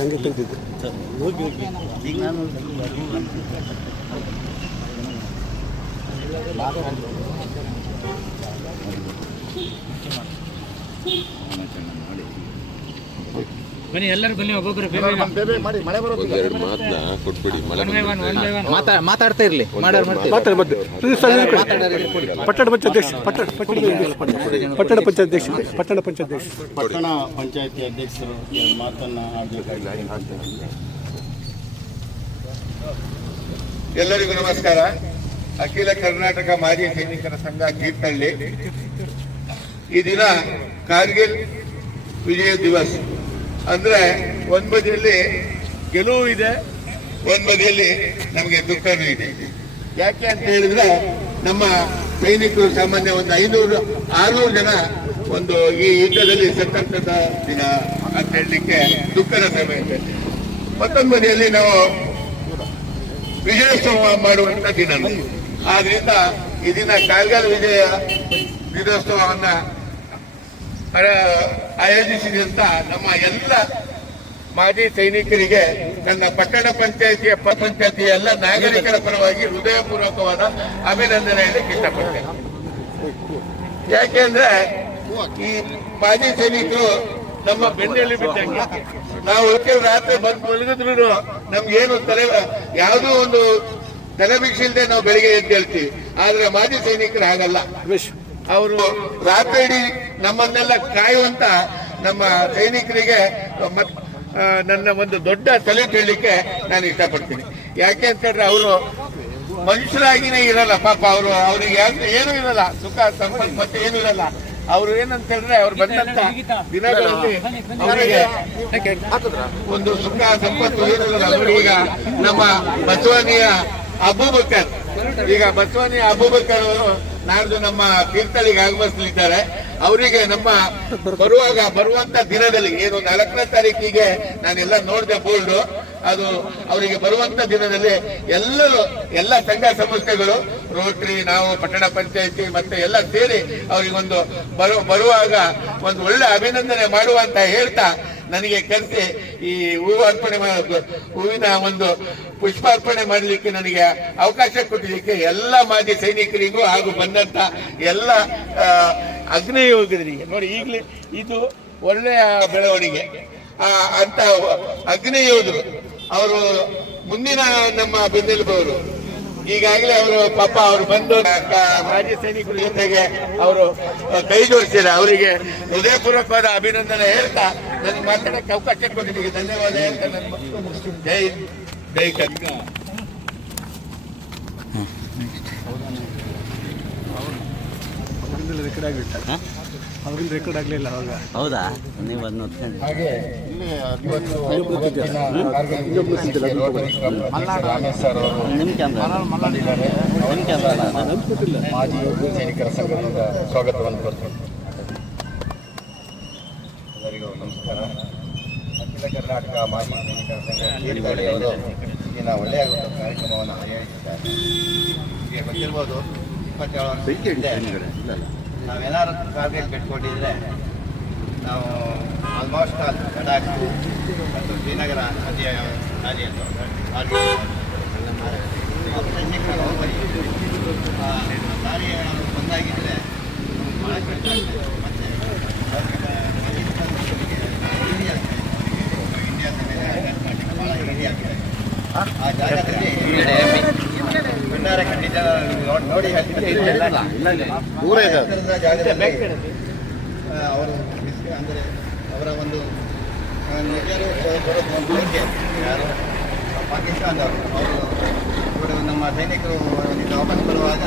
ಹಂಗೆ ಕಲ್ತಿದ್ದೆ ಹೋಗಿ ಈಗ ನಾನು ಬನ್ನಿ ಎಲ್ಲರೂ ಬನ್ನಿ ಒಬ್ಬೊಬ್ಬರು ಒಂದೆರಡು ಮಾತನ್ನ ಕೊಟ್ಬಿಡಿ. ಮಾತಾಡ್ತಾ ಇರಲಿ ಪಟ್ಟಣ ಪಂಚಾಯತ್ ಅಧ್ಯಕ್ಷ ಪಟ್ಟಣ ಪಂಚಾಯತಿ ಅಧ್ಯಕ್ಷರು ಮಾತನ್ನ ಎಲ್ಲರಿಗೂ ನಮಸ್ಕಾರ. ಅಖಿಲ ಕರ್ನಾಟಕ ಮಾಜಿ ಸೈನಿಕರ ಸಂಘ ತೀರ್ಥಹಳ್ಳಿ. ಈ ದಿನ ಕಾರ್ಗಿಲ್ ವಿಜಯ ದಿವಸ್ ಅಂದ್ರೆ ಒಂದ್ ಬದಿಯಲ್ಲಿ ಗೆಲುವು ಇದೆ, ಒಂದ್ ಬದಿಯಲ್ಲಿ ನಮಗೆ ದುಃಖನೂ ಇದೆ. ಯಾಕೆ ಅಂತ ಹೇಳಿದ್ರೆ ನಮ್ಮ ಸೈನಿಕರು ಸಾಮಾನ್ಯ ಒಂದು 500-600 ಜನ ಒಂದು ಈ ಯುದ್ಧದಲ್ಲಿ ಸತ್ತಂತ ದಿನ ಅಂತ ಹೇಳಲಿಕ್ಕೆ ದುಃಖದ ಸಮಯ ಇದೆ. ಮತ್ತೊಂದು ಬದಿಯಲ್ಲಿ ನಾವು ವಿಜಯೋತ್ಸವ ಮಾಡುವಂತ ದಿನ. ಆದ್ರಿಂದ ಈ ದಿನ ಕಾರ್ಗಿಲ್ ವಿಜಯ ದಿನೋತ್ಸವವನ್ನ ಆಯೋಜಿಸಿದಂತ ನಮ್ಮ ಎಲ್ಲ ಮಾಜಿ ಸೈನಿಕರಿಗೆ ನನ್ನ ಪಟ್ಟಣ ಪಂಚಾಯತಿಯ ಎಲ್ಲ ನಾಗರಿಕರ ಪರವಾಗಿ ಹೃದಯಪೂರ್ವಕವಾದ ಅಭಿನಂದನೆ ಹೇಳಲಿಕ್ಕೆ ಇಷ್ಟಪಡ್ತೇನೆ. ಯಾಕೆಂದ್ರೆ ಈ ಮಾಜಿ ಸೈನಿಕರು ನಮ್ಮ ಬೆನ್ನೆಲ್ಲಿ ಬಿದ್ದಂಗೆ. ನಾವು ರಾತ್ರಿ ಬಂದು ಮಲಗಿದ್ರು ನಮ್ಗೇನು ಯಾವುದೋ ಒಂದು ತಲೆಬಿಸಿ ಇಲ್ಲದೆ ನಾವು ಬೆಳಿಗ್ಗೆ ಎದ್ದು ಹೇಳ್ತೀವಿ. ಆದ್ರೆ ಮಾಜಿ ಸೈನಿಕರು ಹಾಗಲ್ಲ. ಅವರು ರಾತ್ರಿ ಇಡೀ ನಮ್ಮನ್ನೆಲ್ಲ ಕಾಯುವಂತ ನಮ್ಮ ಸೈನಿಕರಿಗೆ ನನ್ನ ಒಂದು ದೊಡ್ಡ ಸಲ್ಯೂಟ್ ಹೇಳಲಿಕ್ಕೆ ನಾನು ಇಷ್ಟಪಡ್ತೀನಿ. ಯಾಕೆ ಅಂತ ಹೇಳಿದ್ರೆ ಅವರು ಮನುಷ್ಯರಾಗಿನೇ ಇರಲ್ಲ ಪಾಪ. ಅವ್ರಿಗೆ ಏನೂ ಇರಲ್ಲ, ಸುಖ ಸಂಪತ್ತು ಮತ್ತೆ ಏನೂ ಇರಲ್ಲ. ಅವರು ಏನಂತ ಹೇಳಿದ್ರೆ ಅವ್ರು ಬಂದಂತ ದಿನಗಳಲ್ಲಿ ಅವರಿಗೆ ಒಂದು ಸುಖ ಸಂಪತ್ತು ಏನಿರಲ್ಲ. ಅವರು ಈಗ ನಮ್ಮ ಬಸವನಿಯ ಅಬೂಬಕರ್ ಅವರು ನಾಡ್ದು ನಮ್ಮ ತೀರ್ಥಹಳ್ಳಿಗೆ ಆಗಮಿಸಲಿದ್ದಾರೆ. ಅವರಿಗೆ ನಮ್ಮ ಬರುವಂತ ದಿನದಲ್ಲಿ ಏನು 4ನೇ ತಾರೀಕಿಗೆ ನಾನೆಲ್ಲ ನೋಡಿದೆ ಬೋರ್ಡು, ಅದು ಅವರಿಗೆ ಬರುವಂತ ದಿನದಲ್ಲಿ ಎಲ್ಲ ಸಂಘ ಸಂಸ್ಥೆಗಳು, ರೋಟರಿ, ನಾವು ಪಟ್ಟಣ ಪಂಚಾಯತಿ ಮತ್ತೆ ಎಲ್ಲ ಸೇರಿ ಅವರಿಗೊಂದು ಬರುವಾಗ ಒಂದು ಒಳ್ಳೆ ಅಭಿನಂದನೆ ಮಾಡುವಂತ ಹೇಳ್ತಾ ನನಗೆ ಕರೆಸಿ ಈ ಹೂವಿನ ಒಂದು ಪುಷ್ಪಾರ್ಪಣೆ ಮಾಡಲಿಕ್ಕೆ ನನಗೆ ಅವಕಾಶ ಕೊಟ್ಟಿದ್ದಕ್ಕೆ ಎಲ್ಲ ಮಾಜಿ ಸೈನಿಕರಿಗೂ ಹಾಗೂ ಬಂದಂತ ಎಲ್ಲ ಅಗ್ನಿಯೋಧರಿಗೆ ನೋಡಿ, ಈಗಲೇ ಇದು ಒಳ್ಳೆಯ ಬೆಳವಣಿಗೆ. ಅಂತ ಅಗ್ನಿಯೋಧರು ಅವರು ಮುಂದಿನ ನಮ್ಮ ಬೆನ್ನೆಲುಬವರು. ಈಗಾಗಲೇ ಅವರು ಪಾಪ ಅವರು ಬಂದು ಮಾಜಿ ಸೈನಿಕರ ಜೊತೆಗೆ ಅವರು ಕೈ ಜೋಡಿಸಿದ್ದಾರೆ. ಅವರಿಗೆ ಹೃದಯಪೂರ್ವಕವಾದ ಅಭಿನಂದನೆ ಹೇಳ್ತಾ ನನಗೆ ಮಾತಾಡಕ್ಕೆ ಅವಕಾಶ ಕೊಟ್ಟಿದ್ದೀವಿ. ಧನ್ಯವಾದ ಹೇಳ್ತಾ ಜೈ ಕರ್ನಾಟಕ. ಅವ್ರಿಂದ ರೆಕಾರ್ಡ್ ಆಗಲಿಲ್ಲ ಅವಾಗ. ಹೌದಾ? ನೀವು ಅದನ್ನ ಹಾಗೆ ನಿಮ್ಮ ಕ್ಯಾಮ್ರಾ ಮಾಜಿ ಸೈನಿಕರ ಸಂಘದಿಂದ ಸ್ವಾಗತವನ್ನು ಕೊಡ್ತಾರೆ. ಎಲ್ಲರಿಗೂ ನಮಸ್ಕಾರ. ಅಖಿಲ ಕರ್ನಾಟಕ ಮಾಜಿ ಸೈನಿಕರ ಸಂಘ ತೀರ್ಥಹಳ್ಳಿಯವರು ದಿನ ಒಳ್ಳೆಯ ಕಾರ್ಯಕ್ರಮವನ್ನು ಆಯೋಜಿಸಿದ್ದಾರೆ. ನಿಮಗೆ ಗೊತ್ತಿರ್ಬೋದು, 27 ವರ್ಷ ನಾವೇನಾದ್ರು ಟಾರ್ಗೆಟ್ ಕಟ್ಕೊಂಡಿದ್ರೆ ನಾವು ಆಲ್ಮೋಸ್ಟ್ ಲಡಾಖ್ ಮತ್ತು ಶ್ರೀನಗರ ನದಿಯ ದಾರಿಯನ್ನು ಸೈನಿಕರು ದಾರಿ ಬಂದಾಗಿದ್ದರೆ ಭಾಳ ಕಷ್ಟ ಆಗ್ತದೆ. ಮತ್ತು ಇಂಡಿಯಾದ ಮೇಲೆ ಅಟ್ಯಾಕ್ ಮಾಡಲಿಕ್ಕೆ ಭಾಳ ಈಸಿ ಆಗ್ತದೆ. ಆ ಜಾಗದಲ್ಲಿ ಭಂಡಾರ ಖಂಡಿತ ನೋಡಿ ಅವರು ಅಂದರೆ ಅವರ ಒಂದು ನಿಜರು ಬರೋದು ಒಂದು ಬಗ್ಗೆ ಯಾರು ಪಾಕಿಸ್ತಾನದವರು ಅವರು ನಮ್ಮ ಸೈನಿಕರು ವಾಪಸ್ ಬರುವಾಗ